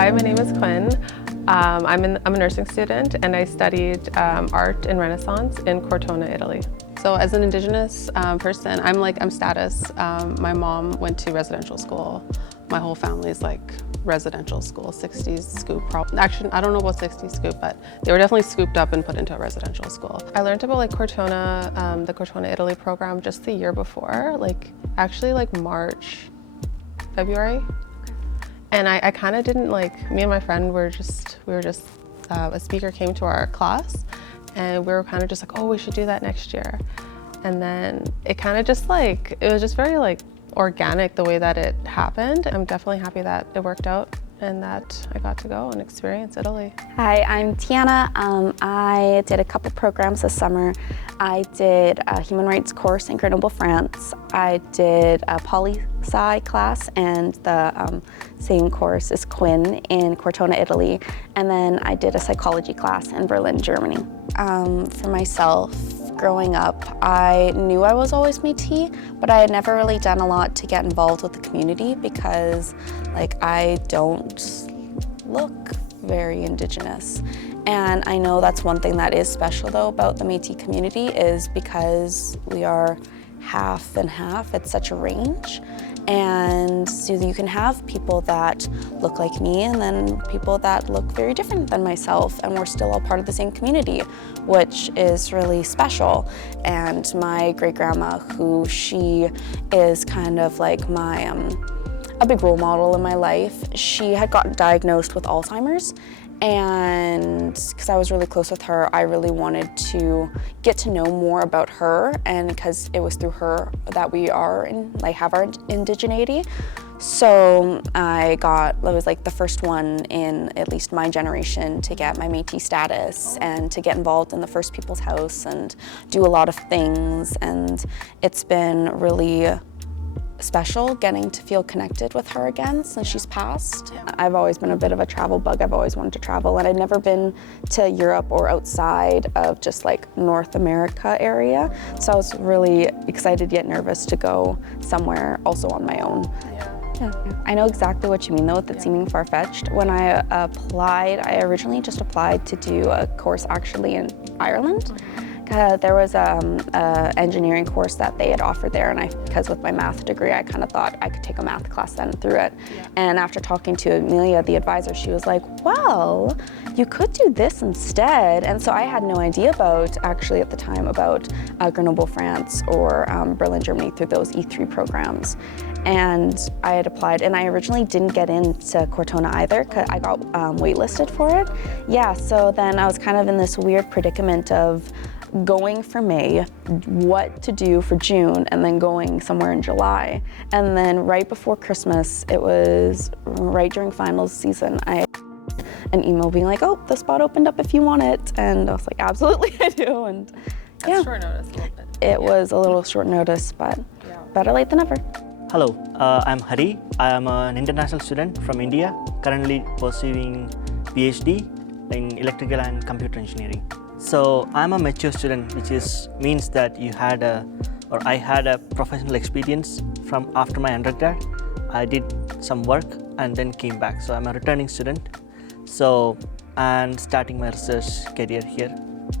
Hi, my name is Quinn. I'm a nursing student and I studied art and Renaissance in Cortona, Italy. So as an Indigenous person, I'm status. My mom went to residential school. My whole family's residential school, 60s scoop. Actually, I don't know about 60s scoop, but they were definitely scooped up and put into a residential school. I learned about Cortona, the Cortona, Italy program just the year before, actually March, February. And I kind of didn't me and my friend were just, a speaker came to our class and we were kind of just oh, we should do that next year. And then it kind of just it was just very organic the way that it happened. I'm definitely happy that it worked out and that I got to go and experience Italy. Hi, I'm Tiana. I did a couple programs this summer. I did a human rights course in Grenoble, France. I did a poli-sci class, and the same course is Quinn in Cortona, Italy. And then I did a psychology class in Berlin, Germany. For myself, growing up, I knew I was always Métis, but I had never really done a lot to get involved with the community because I don't look very Indigenous. And I know that's one thing that is special though about the Métis community is because we are half and half, it's such a range. And so you can have people that look like me and then people that look very different than myself, and we're still all part of the same community, which is really special. And my great-grandma, who she is kind of my, a big role model in my life, she had gotten diagnosed with Alzheimer's. And because I was really close with her, I really wanted to get to know more about her, and because it was through her that we are have our indigeneity. So I was the first one in at least my generation to get my Métis status and to get involved in the First People's House and do a lot of things. And it's been really special getting to feel connected with her again since she's passed. I've always been a bit of a travel bug. I've always wanted to travel, and I'd never been to Europe or outside of just North America area. So I was really excited yet nervous to go somewhere also on my own. Yeah. I know exactly what you mean though with it seeming far-fetched. When I applied, I originally just applied to do a course actually in Ireland. There was an engineering course that they had offered there, and because with my math degree, I kind of thought I could take a math class then through it. Yeah. And after talking to Amelia, the advisor, she was like, well, you could do this instead. And so I had no idea actually at the time about Grenoble, France or Berlin, Germany through those E3 programs. And I had applied, and I originally didn't get into Cortona either, because I got waitlisted for it. Yeah, so then I was kind of in this weird predicament of going for May, what to do for June, and then going somewhere in July. And then right before Christmas, it was right during finals season, I had an email being like, oh, the spot opened up if you want it. And I was like, absolutely I do. And yeah. That's short notice a little bit. It was a little short notice, but better late than never. Hello, I'm Hari. I am an international student from India, currently pursuing PhD in electrical and computer engineering. So I'm a mature student, which means that I had a professional experience from after my undergrad. I did some work and then came back. So I'm a returning student. And starting my research career here.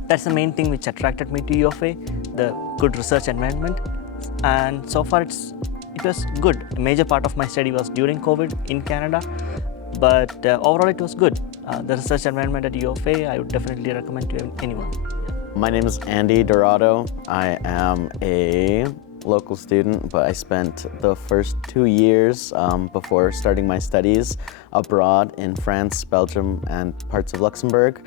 That's the main thing which attracted me to U of A, the good research environment. And so far it was good. A major part of my study was during COVID in Canada, but overall it was good. The research environment at U of A, I would definitely recommend to anyone. My name is Andy Dorado. I am a local student, but I spent the first 2 years before starting my studies abroad in France, Belgium, and parts of Luxembourg,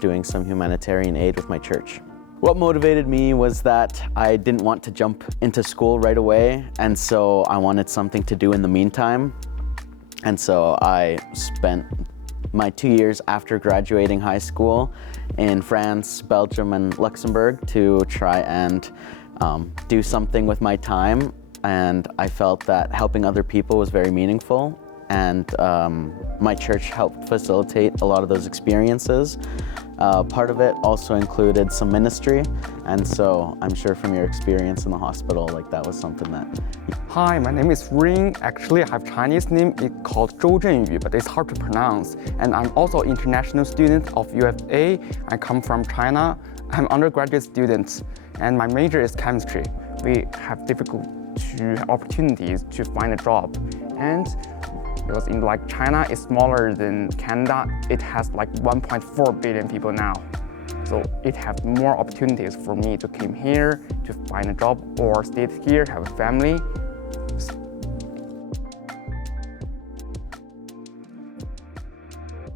doing some humanitarian aid with my church. What motivated me was that I didn't want to jump into school right away, and so I wanted something to do in the meantime. And so I spent my 2 years after graduating high school in France, Belgium, and Luxembourg to try and do something with my time. And I felt that helping other people was very meaningful. And my church helped facilitate a lot of those experiences. Part of it also included some ministry, and so I'm sure from your experience in the hospital, like that was something that. Hi, my name is Ring. Actually, I have Chinese name. It's called Zhou Zhenyu, but it's hard to pronounce. And I'm also an international student of UFA. I come from China. I'm an undergraduate student, and my major is chemistry. We have difficult opportunities to find a job, and because in like China is smaller than Canada, it has like 1.4 billion people now. So it has more opportunities for me to come here to find a job or stay here, have a family.